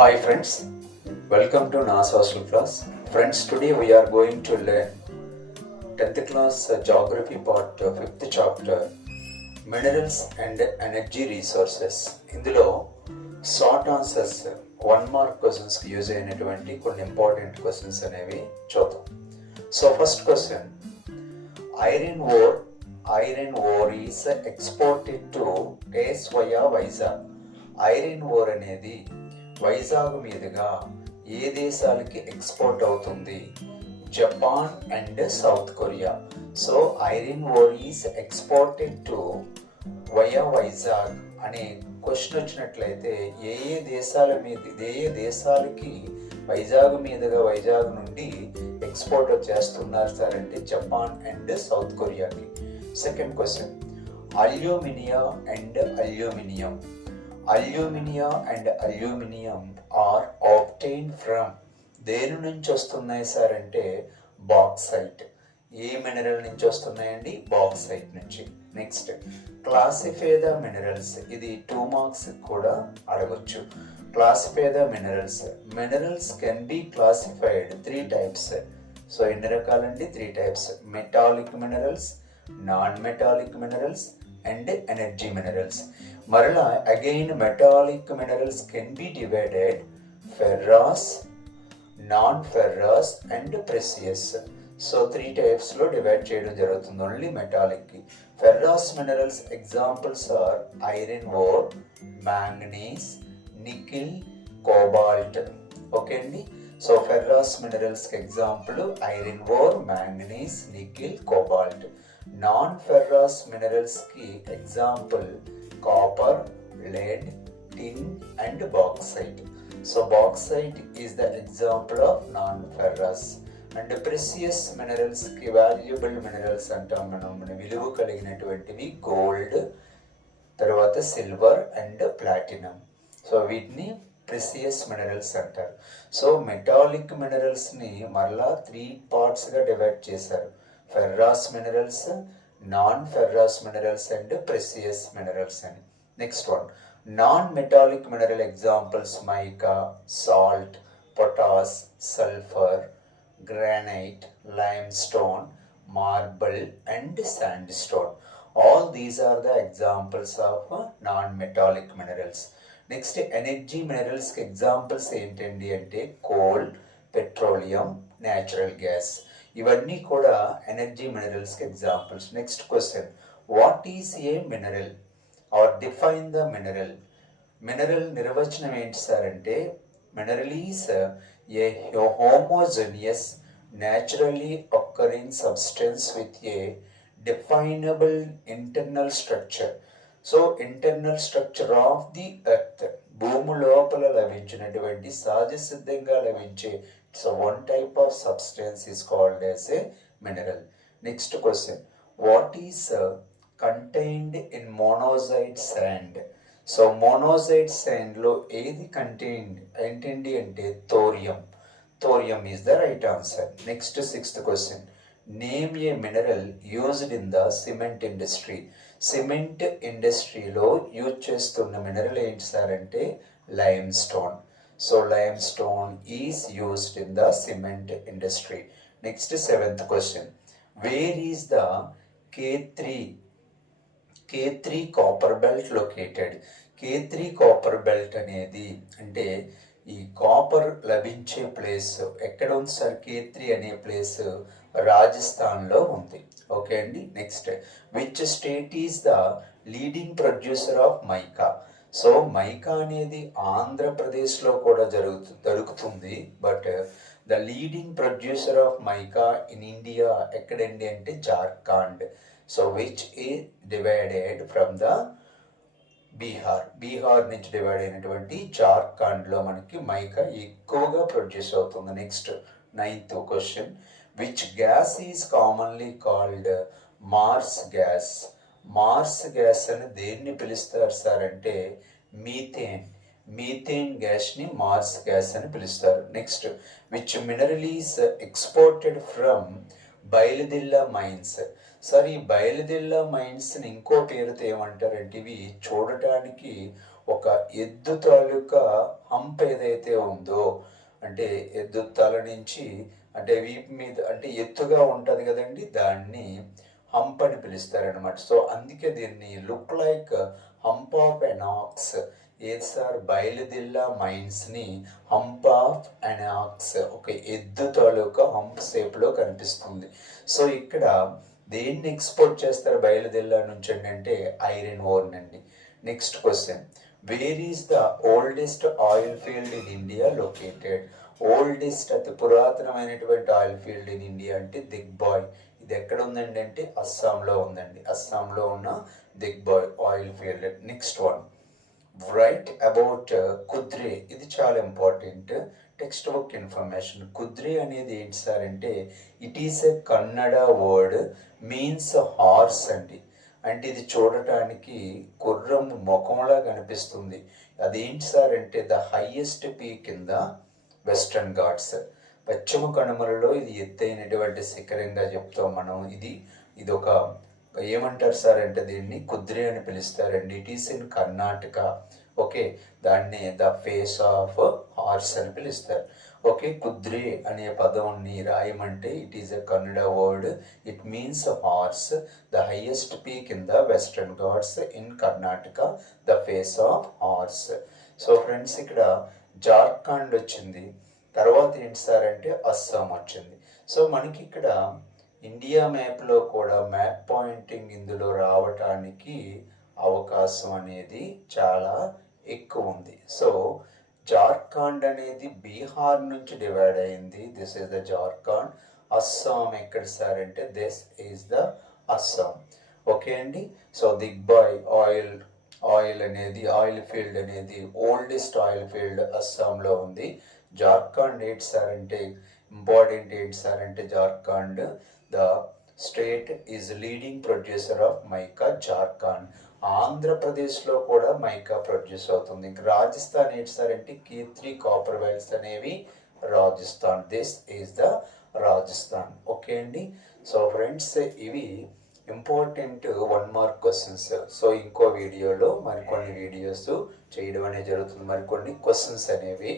Hi friends, welcome to NAS Hostel class. Friends, today we are going to learn 10th class geography part 5th chapter Minerals and Energy Resources. ఇందులో short answers 1 mark questions use అయినటువంటి కొన్ని important questions అనేవి చూద్దాం. So first question, iron ore is exported to these via Vizag. Iron ore అనేది వైజాగ్ మీదుగా ఏ దేశాలకి ఎక్స్పోర్ట్ అవుతుంది? Japan and South Korea. So iron ore is exported to via Vizag అనే క్వశ్చన్ వచ్చినట్లయితే ఏ ఏ దేశాలకి వైజాగ్ నుండి ఎక్స్పోర్ట్ చేస్తున్నారు సార్ అంటే జపాన్ అండ్ సౌత్ కొరియాకి. Second question, alumina and aluminium. Alumina and aluminium are obtained from, దేని నుంచి వస్తున్నాయి సార్ అంటే బాక్సైట్. ఏ మినరల్ నుంచి వస్తున్నాయండి? బాక్సైట్ నుంచి. Next, classify the minerals. ఇది 2 మార్క్స్ కూడా అడగొచ్చు. Classify the minerals. Minerals can be classified 3 types. So ఎన్ని రకాలండి? 3 types. Metallic minerals, non metallic minerals and energy minerals. మరలా again metallic minerals can be divided ferrous, non ferrous and precious. So 3 types లో divide చేయడం జరుగుతుంది only metallic కి. Ferrous minerals examples are iron ore, manganese, nickel, cobalt. Okay అండి. So ferrous minerals కి example iron ore, manganese, nickel, cobalt. Non ferrous minerals కి example copper, lead, tin and bauxite. So bauxite is the example of non-ferrous. And precious minerals ki valuable minerals అంటాం మనం. విలువ కలిగినటువంటివి gold, తర్వాత silver and platinum. So వీటిని precious minerals అంటారు. So metallic minerals ని మరలా 3 పార్ట్స్ గా డివైడ్ చేశారు. Ferrous minerals, non ferrous minerals and precious minerals అని. Next one, non metallic mineral examples mica, salt, potash, sulphur, granite, limestone, marble and sandstone. All these are the examples of non metallic minerals. Next energy minerals కి examples ఏంటండి అంటే coal, petroleum, natural gas. ఇవన్నీ కూడా energy minerals కి examples. Next question, what is a mineral or define the mineral. Mineral నిర్వచనం ఏంటి sir అంటే mineral is a homogeneous naturally occurring substance with a definable internal structure. So internal structure of the earth, భూమి లోపల లభించినటువంటి సహజ సిద్ధంగా లభించే so one type of substance is called as a mineral. Next question, what is contained in monosite sand. So monosite sand lo ఏది contained ఏంటండి అంటే thorium is the right answer. Next, 6th question, name a mineral used in the cement industry. Cement ఇండస్ట్రీలో use చేస్తున్న mineral ఏంటి sir అంటే lime stone. So limestone is used in the cement industry. Next, 7th question, where is the K3 copper belt located? K3 copper belt అనేది అంటే ఈ copper లభించే place ఎక్కడ ఉంది సార్? K3 అనే ప్లేస్ రాజస్థాన్ లో ఉంది. ఓకే అండి. Next, which state is the leading producer of mica. So mica అనేది ఆంధ్రప్రదేశ్లో కూడా దొరుకుతుంది. But the leading producer of mica in India ఎక్కడండి అంటే జార్ఖండ్. సో విచ్ ఈ డివైడెడ్ ఫ్రమ్ ద బీహార్ నుంచి డివైడ్ అయినటువంటి జార్ఖండ్లో మనకి మైకా ఎక్కువగా ప్రొడ్యూస్ అవుతుంది. Next, 9th question, which gas is commonly called marsh gas. Marsh gas అని దేన్ని పిలుస్తారు సార్ అంటే మీథేన్ గ్యాస్ ని మార్స్ గ్యాస్ అని పిలుస్తారు. Next, which mineral is exported from Bailadila mines. Sir ఈ బయలుదేళ్ళ మైన్స్ని ఇంకో పేరుతో ఏమంటారంటే ఇవి చూడటానికి ఒక ఎద్దు తాలూకా హంప్ ఏదైతే ఉందో, అంటే ఎద్దు తల నుంచి అంటే వీపు మీద అంటే ఎత్తుగా ఉంటుంది కదండి, దాన్ని హంప్ అని పిలుస్తారనమాట. సో అందుకే దీన్ని look like hump of an ox. ఏది సార్, బయలుదిల్లా మైన్స్ని హంప్ ఆఫ్ ఎన్ ఆక్స్, ఒక ఎద్దు తాలూకా హంప్ షేప్లో కనిపిస్తుంది. సో ఇక్కడ దేన్ని ఎక్స్పోర్ట్ చేస్తారు బయలుదిల్లా నుంచి అంటే ఐరన్ ఓర్ అండి. Next question, where is the oldest oil field in India located? Oldest అతి పురాతనమైనటువంటి ఆయిల్ ఫీల్డ్ ఇన్ ఇండియా అంటే దిగ్బాయ్. ఇది ఎక్కడ ఉందండి అంటే అస్సాంలో ఉందండి. అస్సాంలో ఉన్న Digboi oil field. Next one, write about Kudre. ఇది చాలా important textbook information. Kudre అనేది ఏంటి సార్ అంటే it is a Kannada word, means horse అండి. అంటే ఇది చూడటానికి గుర్రం ముఖంలా కనిపిస్తుంది. అదేంటి సార్ అంటే the highest peak in the Western Ghats. పశ్చిమ కనుమలలో ఇది ఎత్తైనటువంటి శిఖరంగా చెప్తాం మనం. ఇది ఒక ఏమంటారు సార్ అంటే దీన్ని కుద్రే అని పిలుస్తారండి. It is in Karnataka. Okay, దాన్ని ద ఫేస్ ఆఫ్ హార్స్ అని పిలుస్తారు. ఓకే, కుద్రే అనే పదంని రాయమంటే it is a Kannada word, it means horse, the highest peak in the Western Ghats in Karnataka, the face of horse. So friends, ఇక్కడ జార్ఖండ్ వచ్చింది, తర్వాత ఏంటి సార్ అంటే అస్సాం వచ్చింది. సో మనకి ఇక్కడ ఇండియా మ్యాప్లో కూడా మ్యాప్ పాయింటింగ్ ఇందులో రావటానికి అవకాశం అనేది చాలా ఎక్కువ ఉంది. సో జార్ఖండ్ అనేది బీహార్ నుంచి డివైడ్ అయింది. This is the Jharkhand. Assam ఎక్కడ సార్ అంటే this is the Assam. Okay అండి. సో దిగ్బాయ్ ఆయిల్ అనేది ఆయిల్ ఫీల్డ్ అనేది ఓల్డెస్ట్ ఆయిల్ ఫీల్డ్ అస్సాంలో ఉంది. జార్ఖండ్ ఏంటి సార్ అంటే ఇంపార్టెంట్ ఏంటి సార్ అంటే Jharkhand the state is leading producer of mica Jharkhand. ఆంధ్రప్రదేశ్లో కూడా మైకా ప్రొడ్యూస్ అవుతుంది. ఇంకా రాజస్థాన్ ఏంటి సార్ అంటే కీర్తి కాపర్ వెల్స్ అనేవి Rajasthan. This is the Rajasthan. Okay అండి. సో ఫ్రెండ్స్, ఇవి ఇంపార్టెంట్ 1 మార్క్ క్వశ్చన్స్. సో ఇంకో వీడియోలో మరికొన్ని వీడియోస్ చేయడం అనేది జరుగుతుంది. మరికొన్ని క్వశ్చన్స్ అనేవి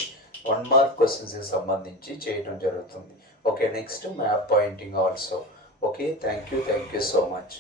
1 మార్క్ క్వశ్చన్స్కి సంబంధించి చేయడం జరుగుతుంది. Okay, next map pointing also. Okay, thank you so much.